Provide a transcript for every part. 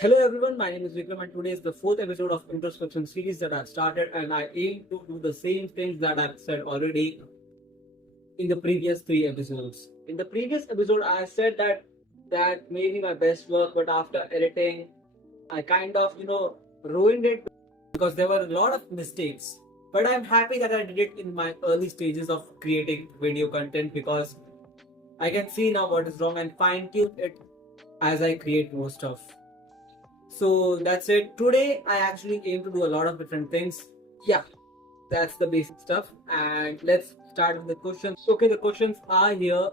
Hello everyone, my name is Vikram and today is the fourth episode of Introspection series that I've started, and I aim to do the same things that I've said already in the previous three episodes. In the previous episode I said that may be my best work, but after editing I kind of ruined it because there were a lot of mistakes. But I'm happy that I did it in my early stages of creating video content because I can see now what is wrong and fine tune it as I create more stuff. So that's it. Today I actually aim to do a lot of different things. Yeah, that's the basic stuff. And let's start with the questions. Okay, the questions are here.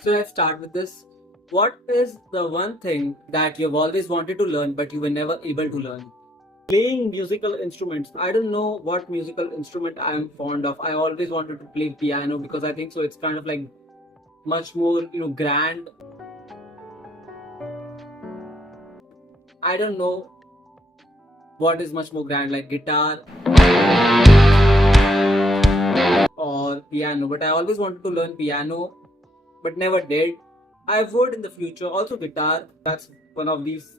So let's start with this. What is the one thing that you've always wanted to learn but you were never able to learn? Playing musical instruments. I don't know what musical instrument I'm fond of. I always wanted to play piano because I think so it's kind of like much more, grand. I don't know what is much more grand, like guitar or piano, but I always wanted to learn piano but never did. I would in the future. Also guitar, that's one of these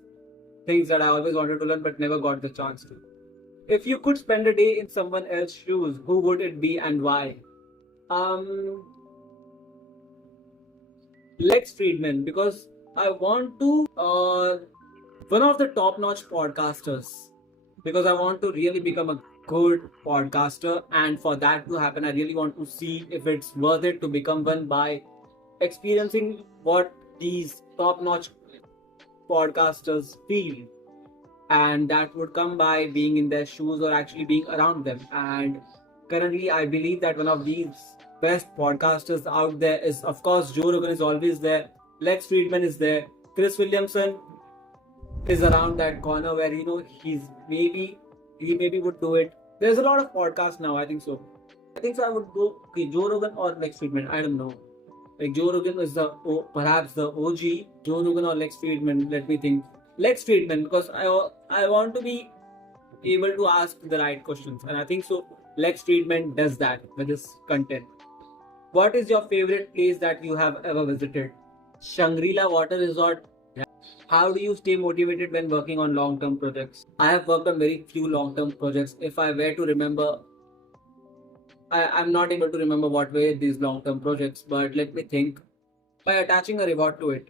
things that I always wanted to learn but never got the chance to. If you could spend a day in someone else's shoes, who would it be and why? um Lex Friedman, because I want to one of the top notch podcasters, because I want to really become a good podcaster. And for that to happen, I really want to see if it's worth it to become one by experiencing what these top notch podcasters feel. And that would come by being in their shoes or actually being around them. And currently, I believe that one of these best podcasters out there is, of course, Joe Rogan is always there, Lex Friedman is there, Chris Williamson is around that corner where he maybe would do it. There's a lot of podcasts now. I think so. I would go Joe Rogan or Lex Friedman. I don't know. Like Joe Rogan is perhaps the OG. Joe Rogan or Lex Friedman. Let me think. Lex Friedman, because I want to be able to ask the right questions, and I think so. Lex Friedman does that with his content. What is your favorite place that you have ever visited? Shangri-La Water Resort. How do you stay motivated when working on long-term projects? I have worked on very few long-term projects. If I were to remember, I'm not able to remember what were these long-term projects, but let me think. By attaching a reward to it.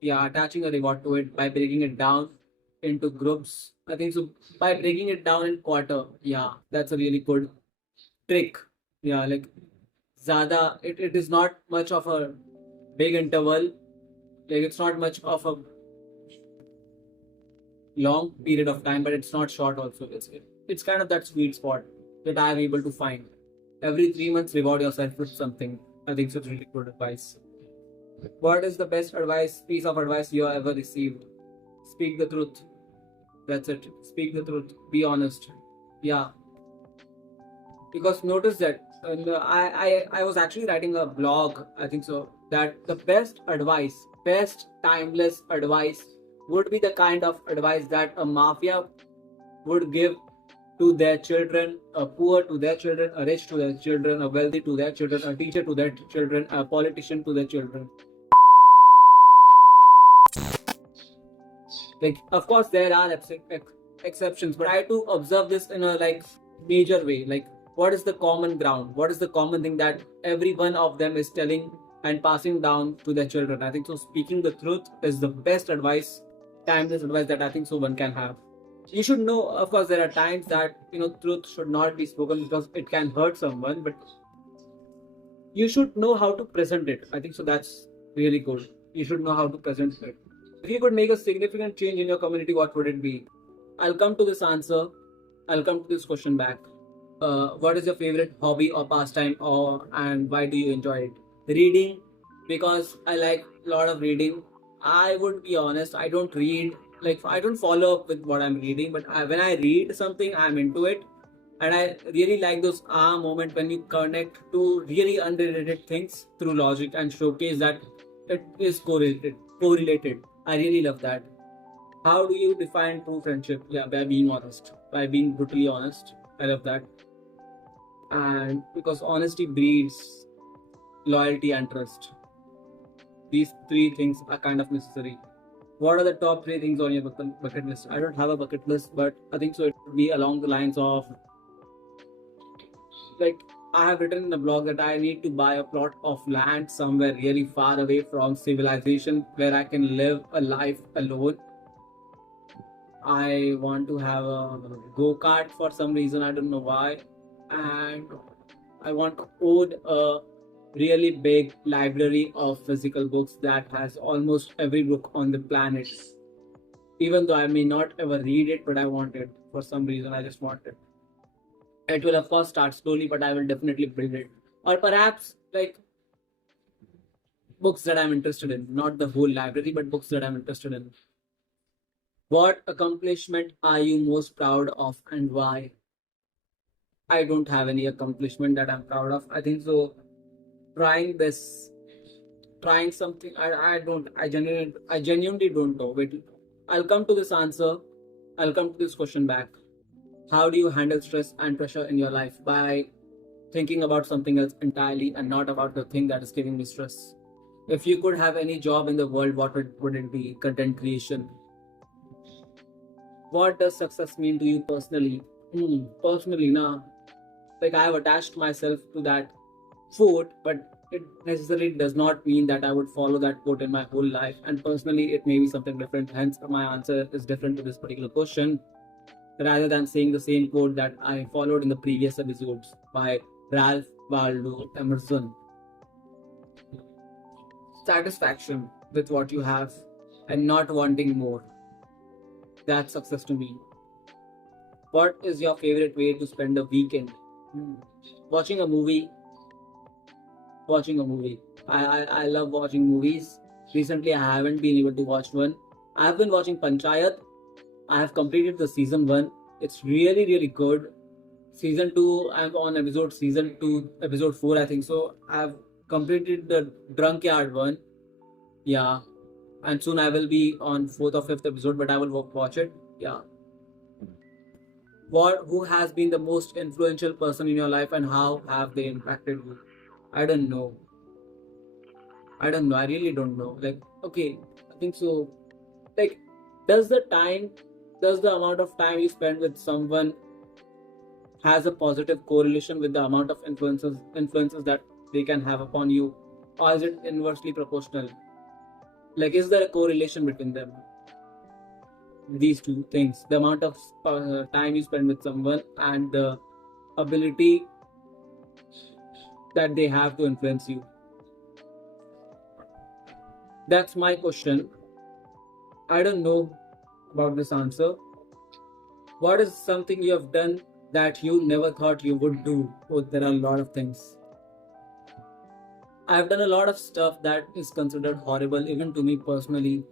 Yeah, attaching a reward to it by breaking it down into groups. I think so. By breaking it down in quarter. Yeah, that's a really good trick. Yeah, like Zada, it is not much of a big interval. Like it's not much of a long period of time, but it's not short also. It's kind of that sweet spot that I am able to find. Every 3 months, reward yourself with something. I think it's really good advice. What is the best piece of advice you have ever received? Speak the truth. That's it. Speak the truth. Be honest. Yeah. Because notice that I was actually writing a blog. I think so. That the best advice, best timeless advice would be the kind of advice that a mafia would give to their children, a poor to their children, a rich to their children, a wealthy to their children, a teacher to their children, a politician to their children. Like, of course, there are exceptions, but I try to observe this in a major way. Like, what is the common ground? What is the common thing that every one of them is telling and passing down to their children? I think so. Speaking the truth is the best advice, timeless advice that I think so one can have. You should know, of course, there are times that truth should not be spoken because it can hurt someone, but you should know how to present it. I think so. That's really good. You should know how to present it. If you could make a significant change in your community, what would it be? I'll come to this answer. I'll come to this question back. What is your favorite hobby or pastime, and why do you enjoy it? Reading, because I like a lot of reading. I would be honest, I don't read, like I don't follow up with what I'm reading, but when I read something, I'm into it. And I really like those moment when you connect to really unrelated things through logic and showcase that it is correlated. I really love that. How do you define true friendship? Yeah, by being honest, by being brutally honest. I love that. And because honesty breeds loyalty and trust. These three things are kind of necessary. What are the top three things on your bucket list? I don't have a bucket list, but I think so it would be along the lines of, like, I have written in the blog that I need to buy a plot of land somewhere really far away from civilization where I can live a life alone. I want to have a go kart for some reason, I don't know why. And I want to own a really big library of physical books that has almost every book on the planet. Even though I may not ever read it, but I want it. For some reason, I just want it. It will, of course, start slowly, but I will definitely build it. Or perhaps, like, books that I'm interested in, not the whole library, but books that I'm interested in. What accomplishment are you most proud of and why? I don't have any accomplishment that I'm proud of. I think so. Trying this, trying something. I genuinely don't know. Wait, I'll come to this answer. I'll come to this question back. How do you handle stress and pressure in your life? By thinking about something else entirely and not about the thing that is giving me stress. If you could have any job in the world, what would it be? Content creation. What does success mean to you personally? Personally, nah. Like, I have attached myself to that quote, but it necessarily does not mean that I would follow that quote in my whole life. And personally, it may be something different. Hence, my answer is different to this particular question, rather than saying the same quote that I followed in the previous episodes by Ralph Waldo Emerson. Satisfaction with what you have and not wanting more. That's success to me. What is your favorite way to spend a weekend? Watching a movie. Watching a movie. I love watching movies. Recently, I haven't been able to watch one. I have been watching Panchayat. I have completed the season 1. It's really, really good. Season 2, I'm on season 2, episode 4, I think so. I've completed the Drunk Yard one. Yeah. And soon I will be on 4th or 5th episode, but I will watch it. Yeah. Who has been the most influential person in your life and how have they impacted you? I don't know. I really don't know. Like, okay, I think so. Like, does the amount of time you spend with someone has a positive correlation with the amount of influences that they can have upon you, or is it inversely proportional? Like, is there a correlation between them? These two things, the amount of time you spend with someone and the ability that they have to influence you. That's my question. I don't know about this answer. What is something you have done that you never thought you would do? Oh, there are a lot of things. I've done a lot of stuff that is considered horrible, even to me personally,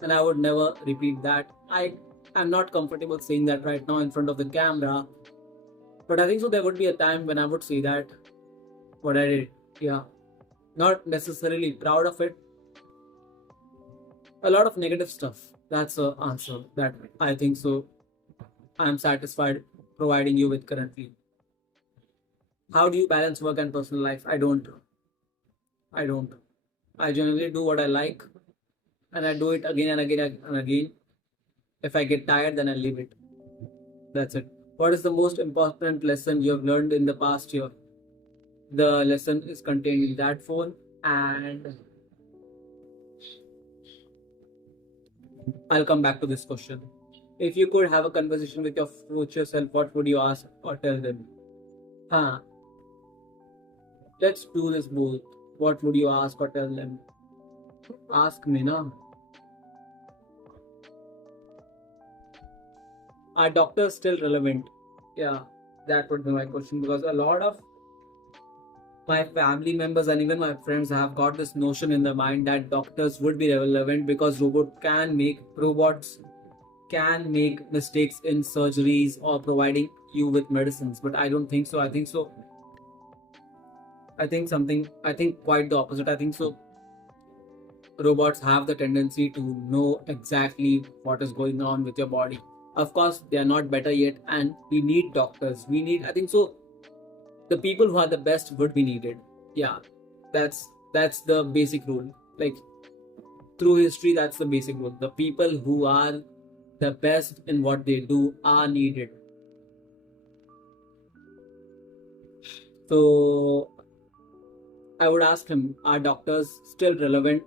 and I would never repeat that. I am not comfortable saying that right now in front of the camera, but I think so. There would be a time when I would say that what I did. Yeah, not necessarily proud of it. A lot of negative stuff. That's the answer that I think so. I am satisfied providing you with currently. How do you balance work and personal life? I don't. I don't. I generally do what I like and I do it again and again and again. If I get tired, then I leave it. That's it. What is the most important lesson you have learned in the past year? The lesson is contained in that phone, and I'll come back to this question. If you could have a conversation with your future self, what would you ask or tell them? Huh. Let's do this both. What would you ask or tell them? Ask me now. Are doctors still relevant? Yeah, that would be my question, because a lot of my family members and even my friends have got this notion in their mind that doctors would be relevant because robots can make mistakes in surgeries or providing you with medicines. But I don't think so. I think quite the opposite. I think so. Robots have the tendency to know exactly what is going on with your body. Of course, they are not better yet, and we need doctors. I think so. The people who are the best would be needed. Yeah, that's the basic rule. Like, through history, that's the basic rule. The people who are the best in what they do are needed. So I would ask him, are doctors still relevant?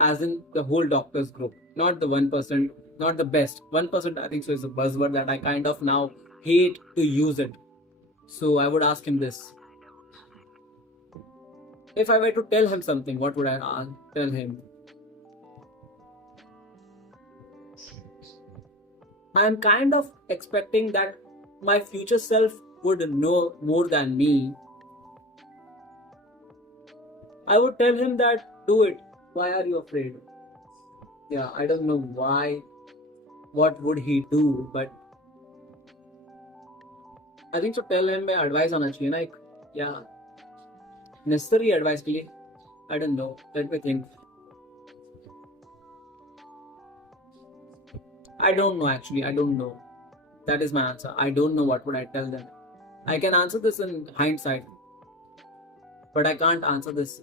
As in the whole doctors group, not the 1%, not the best. 1% I think so is a buzzword that I kind of now hate to use it. So I would ask him this. If I were to tell him something, what would I tell him? I'm kind of expecting that my future self would know more than me. I would tell him that do it. Why are you afraid? Yeah, I don't know why. What would he do? But I think so. Tell him my advice on चाहिए ना एक. Yeah, necessary advice के लिए. I don't know. Let me think. I don't know actually. I don't know. That is my answer. I don't know what would I tell them. I can answer this in hindsight, but I can't answer this,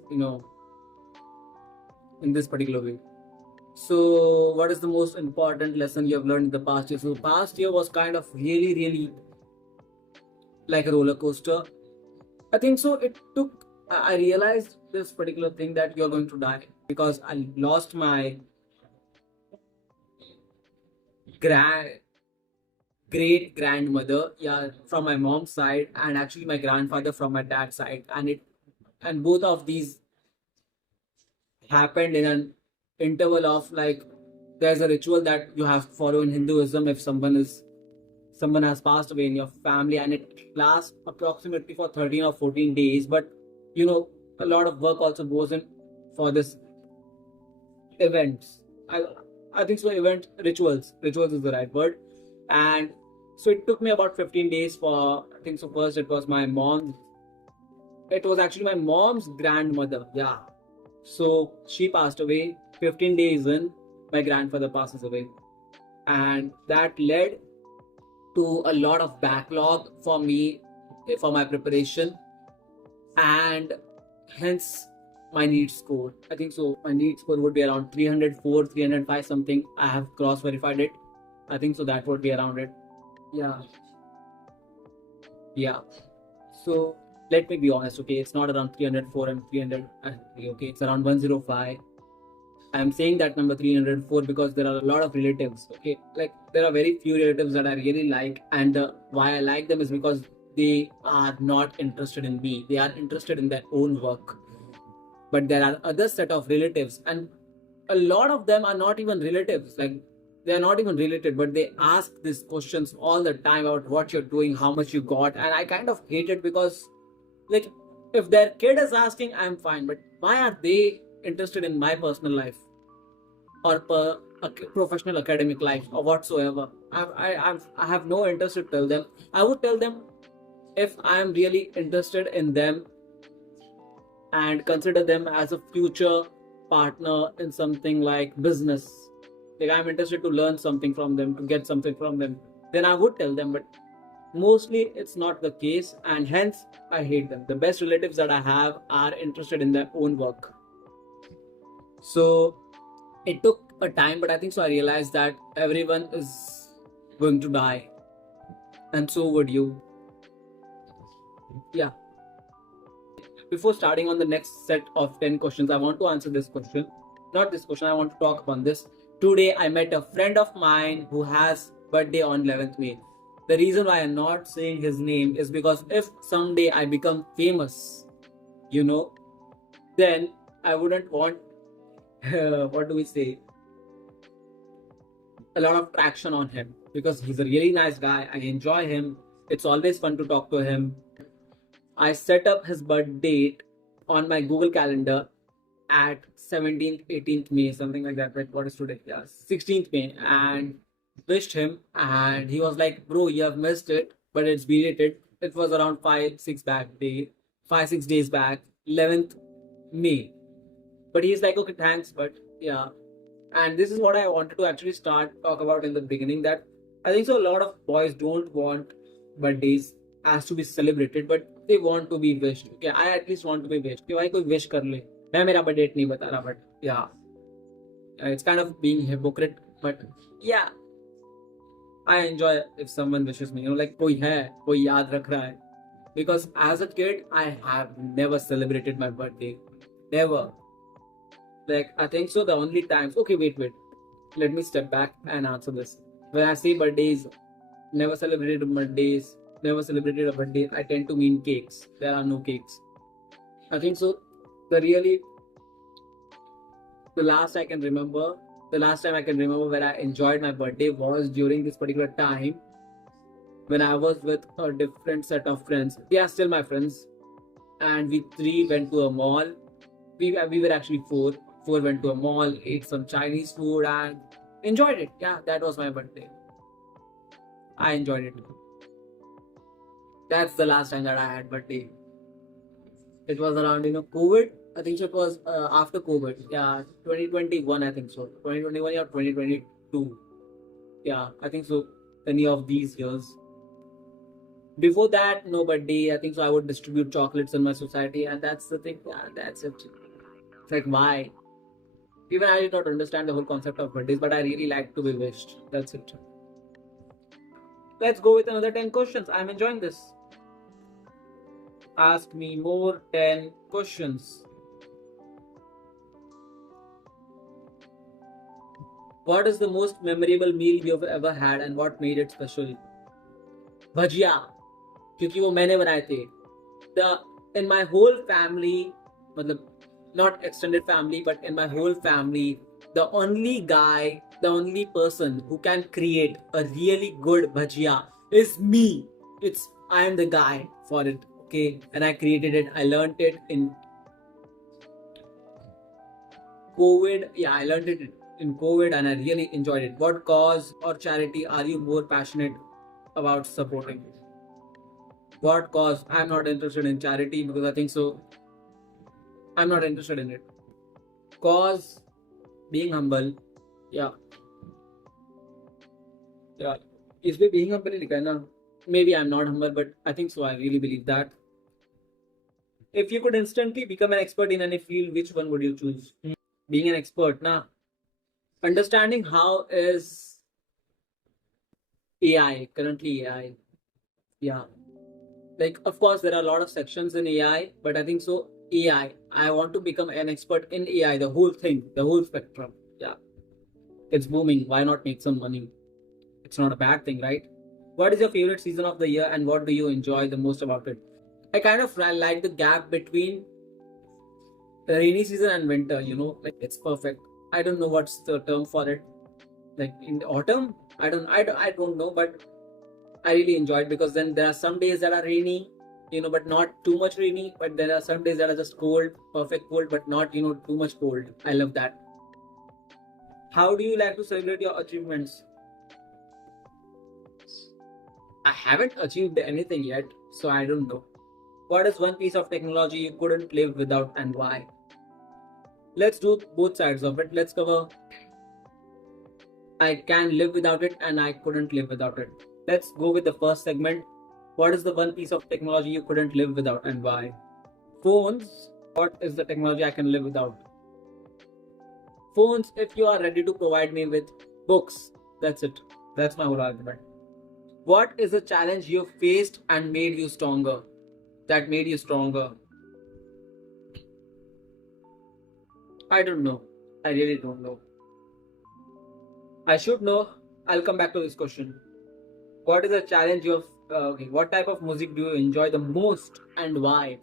in this particular way. So, what is the most important lesson you have learned in the past year? So, past year was kind of really, really like a roller coaster. I think so. I realized this particular thing that you're going to die because I lost my great grandmother, yeah, from my mom's side, and actually my grandfather from my dad's side, and both of these happened in an interval of like there's a ritual that you have to follow in Hinduism if someone has passed away in your family, and it lasts approximately for 13 or 14 days. But a lot of work also goes in for this events. I think so. Rituals is the right word, and so it took me about 15 days for I think so. First, it was my mom. It was actually my mom's grandmother. Yeah, so she passed away. 15 days in, my grandfather passes away, and that led to a lot of backlog for me for my preparation, and hence my NEET score. I think so. My NEET score would be around 304, 305 something. I have cross verified it. I think so. That would be around it. Yeah. Yeah. So let me be honest. Okay, it's not around 304 and 303. Okay, it's around 105. I'm saying that number 304 because there are a lot of relatives. Okay, like there are very few relatives that I really like, and why I like them is because they are not interested in me. They are interested in their own work. But there are other set of relatives, and a lot of them are not even relatives. Like they are not even related, but they ask these questions all the time about what you're doing, how much you got, and I kind of hate it because, like, if their kid is asking, I'm fine, but why are they interested in my personal life or professional academic life or whatsoever? I have no interest to tell them. I would tell them if I am really interested in them and consider them as a future partner in something like business. Like I'm interested to learn something from them, to get something from them, then I would tell them. But mostly it's not the case, and hence I hate them. The best relatives that I have are interested in their own work. So it took a time, but I think so I realized that everyone is going to die, and so would you. Yeah. Before starting on the next set of 10 questions, I want to answer this question. Not this question, I want to talk upon this. Today, I met a friend of mine who has birthday on 11th May. The reason why I'm not saying his name is because if someday I become famous, then I wouldn't want, what do we say, a lot of traction on him because he's a really nice guy. I enjoy him. It's always fun to talk to him. I set up his birth date on my Google Calendar at 17th, 18th May, something like that. Right? What is today? Yeah, 16th May, and wished him. And he was like, "Bro, you have missed it, but it's belated." It was around 5-6 days back, 11th May. But he's like, "Okay, thanks, but yeah." And this is what I wanted to actually talk about in the beginning. That I think so. A lot of boys don't want birthdays as to be celebrated, but they want to be wished. Okay, I at least want to be wished. कि भाई कोई wish कर ले. मैं मेरा birth date नहीं बता रहा, but yeah, It's kind of being hypocrite, but yeah, I enjoy if someone wishes me. Like कोई है, कोई याद रख रहा है. Because as a kid, I have never celebrated my birthday. Never. Like I think so. The only times. Okay, wait. Let me step back and answer this. When I say birthdays, never celebrated birthdays, never celebrated a birthday, I tend to mean cakes. There are no cakes. I think so. The really, the last I can remember, the last time I can remember when I enjoyed my birthday was during this particular time when I was with a different set of friends. They are still my friends, and we three went to a mall. We were actually four. Four went to a mall, ate some Chinese food, and enjoyed it. Yeah, that was my birthday. I enjoyed it. That's the last time that I had birthday. It was around COVID. I think so it was after COVID. Yeah, 2021. I think so. 2021 or 2022. Yeah, I think so. Any of these years. Before that, no birthday. I think so. I would distribute chocolates in my society, and that's the thing. Yeah, that's it. It's like why? Even I did not understand the whole concept of birthdays, but I really like to be wished. That's it. Let's go with another 10 questions. I'm enjoying this. Ask me more 10 questions. What is the most memorable meal you've ever had and what made it special? भजिया, क्योंकि वो मैंने बनाए थे. In my whole family, मतलब not extended family, but in my whole family, the only guy, the only person who can create a really good bhajia is me. I am the guy for it, okay? And I created it. I learned it in COVID. Yeah, I learned it in COVID and I really enjoyed it. What cause or charity are you more passionate about supporting? What cause? I'm not interested in charity because I think so. I'm not interested in it. Cause, being humble. Yeah. इसमें being humble ही लिखा है ना. Maybe I'm not humble, but I think so. I really believe that. If you could instantly become an expert in any field, which one would you choose? Being an expert, na. Understanding how is AI, currently AI. Yeah. Like, of course, there are a lot of sections in AI, but I think so. AI. I want to become an expert in AI, the whole thing, the whole spectrum. Yeah. It's booming. Why not make some money? It's not a bad thing, right? What is your favorite season of the year and what do you enjoy the most about it? I kind of like the gap between the rainy season and winter, like it's perfect. I don't know what's the term for it. Like in the autumn, I don't know, but I really enjoy it because then there are some days that are rainy, but not too much rainy. But there are some days that are just cold, perfect cold, but not, too much cold. I love that. How do you like to celebrate your achievements? I haven't achieved anything yet, so I don't know. What is one piece of technology you couldn't live without and why? Let's do both sides of it. Let's cover I can live without it and I couldn't live without it. Let's go with the first segment. What is the one piece of technology you couldn't live without and why? Phones. What is the technology I can live without? Phones, if you are ready to provide me with books, that's it. That's my whole argument. What is a challenge you faced and made you stronger? That made you stronger? I don't know. I really don't know. I should know. I'll come back to this question. What is a challenge you have? What type of music do you enjoy the most and why?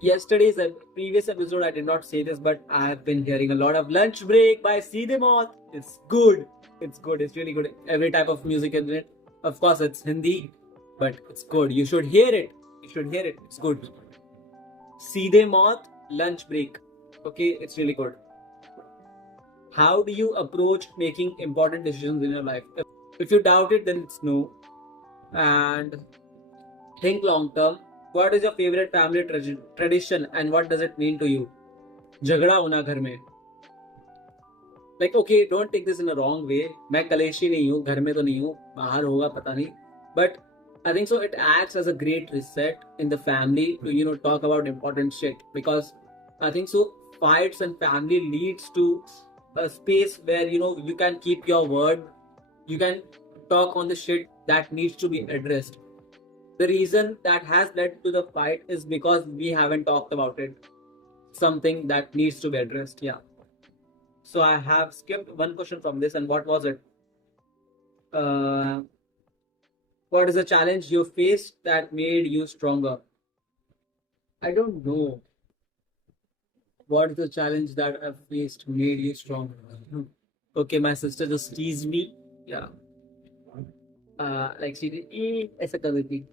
Yesterday's previous episode, I did not say this, but I have been hearing a lot of Lunch Break by Seedhe Moth. It's good. It's good. It's really good. Every type of music in it. Of course, it's Hindi, but it's good. You should hear it. You should hear it. It's good. Seedhe Moth, Lunch Break. Okay, it's really good. How do you approach making important decisions in your life? If you doubt it, then it's no. And think long term. What is your favorite family tradition and what does it mean to you? झगड़ा होना घर में. Like, okay, don't take this in a wrong way. मैं कलेशी नहीं हूँ, घर में तो नहीं हूँ, बाहर होगा पता नहीं. But I think so it acts as a great reset in the family to talk about important shit because I think so. Fights and family leads to a space where you can keep your word. You can talk on the shit that needs to be addressed. The reason that has led to the fight is because we haven't talked about it. Something that needs to be addressed. Yeah. So I have skipped one question from this, and what was it? Uh, what is the challenge you faced that made you stronger? I don't know. What is the challenge that I've faced made you stronger? Okay, my sister just teased me. Yeah. Like she did, ऐसा कर देती.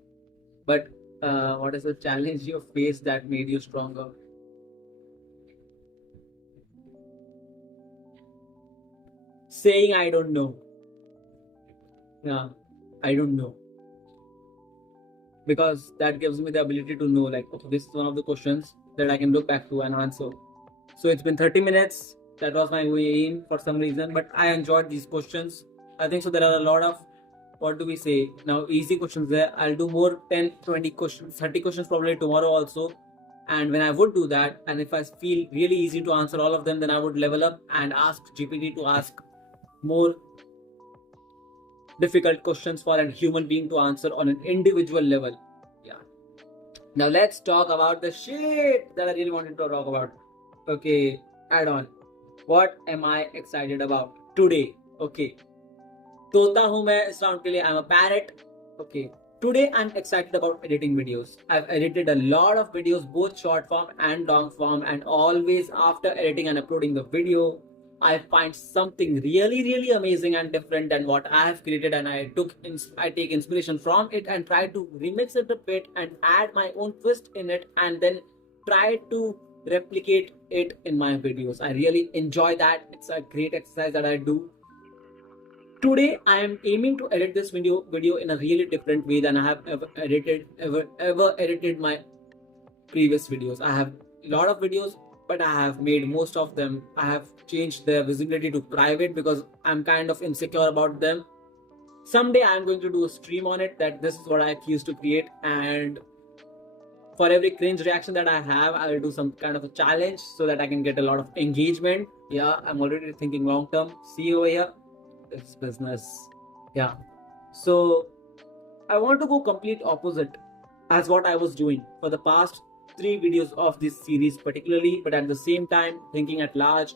But what is the challenge you faced that made you stronger? Saying I don't know. Yeah, I don't know. Because that gives me the ability to know, like, okay, this is one of the questions that I can look back to and answer. So it's been 30 minutes. That was my aim for some reason, but I enjoyed these questions. I think so. There are a lot of, what do we say now, easy questions there. I'll do more 10, 20 questions, 30 questions probably tomorrow also. And when I would do that, and if I feel really easy to answer all of them, then I would level up and ask GPT to ask more difficult questions for a human being to answer on an individual level. Yeah. Now let's talk about the shit that I really wanted to talk about. Okay, add on. What am I excited about today? Okay. तोता हूँ मैं इस round के लिए. I'm a parrot. Okay. Today I'm excited about editing videos. I've edited a lot of videos, both short form and long form, and always after editing and uploading the video, I find something really, really amazing and different than what I have created, and I take inspiration from it and try to remix it a bit and add my own twist in it, and then try to replicate it in my videos. I really enjoy that. It's a great exercise that I do. Today I am aiming to edit this video in a really different way than I have ever edited my previous videos. I have a lot of videos, but I have made most of them. I have changed their visibility to private because I'm kind of insecure about them. Someday I'm going to do a stream on it, that this is what I used to create, and for every cringe reaction that I have, I will do some kind of a challenge so that I can get a lot of engagement. Yeah, I'm already thinking long term. See over here. It's business. Yeah. So I want to go complete opposite as what I was doing for the past 3 videos of this series particularly, but at the same time thinking at large,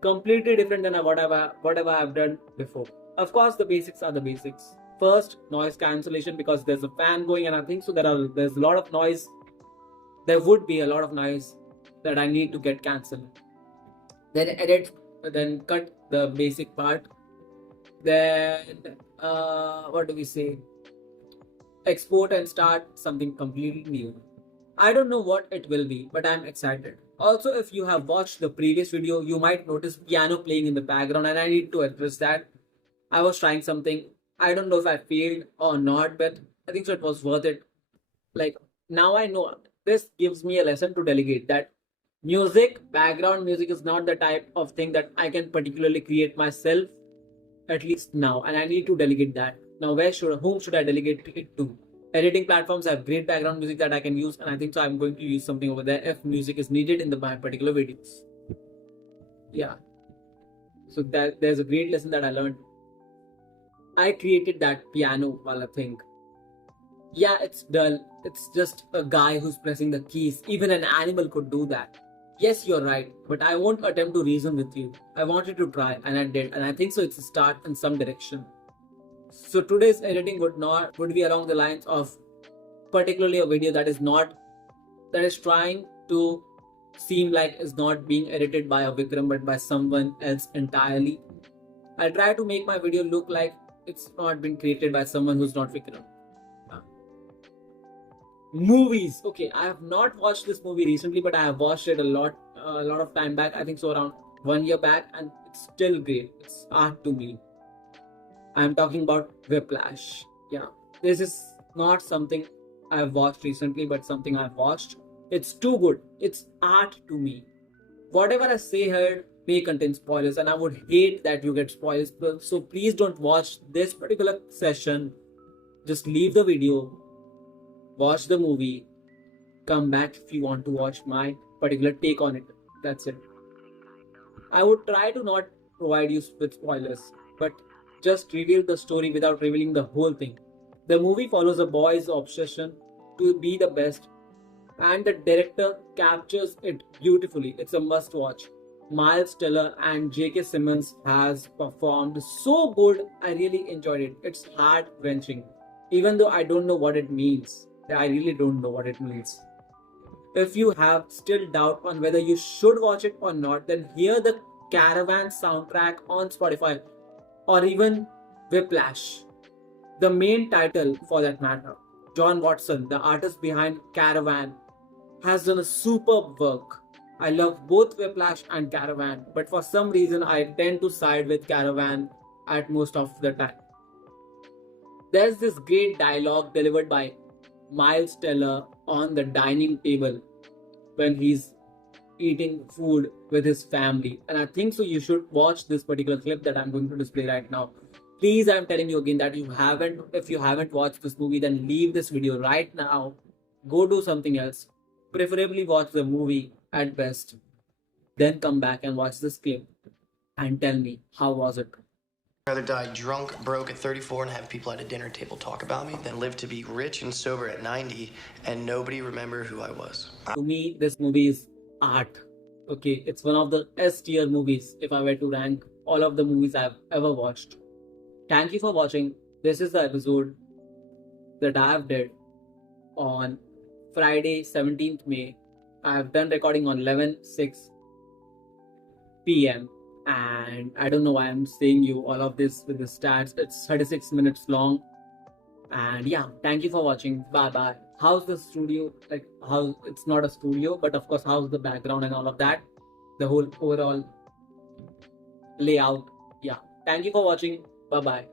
completely different than whatever I've done before. Of course, the basics are the basics. First, noise cancellation, because there's a fan going and I think so there's a lot of noise. There would be a lot of noise that I need to get cancelled. Then edit, then cut the basic part. Then what do we say? Export and start something completely new. I don't know what it will be, but I'm excited. Also, if you have watched the previous video, you might notice piano playing in the background, and I need to address that. I was trying something. I don't know if I failed or not, but I think so it was worth it. Like, now I know. This gives me a lesson to delegate that background music is not the type of thing that I can particularly create myself, at least now, and I need to delegate that. Now, whom should I delegate it to? Editing platforms have great background music that I can use, and I think so I'm going to use something over there if music is needed in my particular videos. Yeah. So there's a great lesson that I learned. I created that piano wala thing. Yeah, it's dull. It's just a guy who's pressing the keys. Even an animal could do that. Yes, you're right, but I won't attempt to reason with you. I wanted to try, and I did, and I think so it's a start in some direction. So today's editing would be along the lines of particularly a video that is trying to seem like is not being edited by a Vikram but by someone else entirely. I try to make my video look like it's not been created by someone who's not Vikram. Movies. Okay, I have not watched this movie recently, but I have watched it a lot of time back. I think so around 1 year back, and it's still great. It's art to me. I'm talking about Whiplash. Yeah, this is not something I've watched recently, but something I've watched. It's too good. It's art to me. Whatever I say here may contain spoilers, and I would hate that you get spoilers. So please don't watch this particular session. Just leave the video, watch the movie, come back if you want to watch my particular take on it. That's it. I would try to not provide you with spoilers, but just reveal the story without revealing the whole thing. The movie follows a boy's obsession to be the best, and the director captures it beautifully. It's a must watch. Miles Teller and J.K. Simmons has performed so good. I really enjoyed it. It's heart wrenching, even though I don't know what it means. I really don't know what it means. If you have still doubt on whether you should watch it or not, then hear the Caravan soundtrack on Spotify or even Whiplash, the main title for that matter. John Watson, the artist behind Caravan, has done a superb work. I love both Whiplash and Caravan, but for some reason I tend to side with Caravan at most of the time. There's this great dialogue delivered by Miles Teller on the dining table when he's eating food with his family. And I think so you should watch this particular clip that I'm going to display right now. Please, I'm telling you again that if you haven't watched this movie, then leave this video right now. Go do something else. Preferably watch the movie at best. Then come back and watch this clip and tell me how was it. I'd rather die drunk, broke at 34 and have people at a dinner table talk about me than live to be rich and sober at 90 and nobody remember who I was. To me, this movie is art. Okay, it's one of the S tier movies if I were to rank all of the movies I've ever watched. Thank you for watching. This is the episode that I have did on Friday 17th May. I have done recording on 11:06 p.m. and I don't know why I'm saying you all of this with the stats. It's 36 minutes long. And yeah, thank you for watching. Bye bye. How's the studio? Like, how it's not a studio, but of course, how's the background and all of that? The whole overall layout. Yeah. Thank you for watching. Bye bye.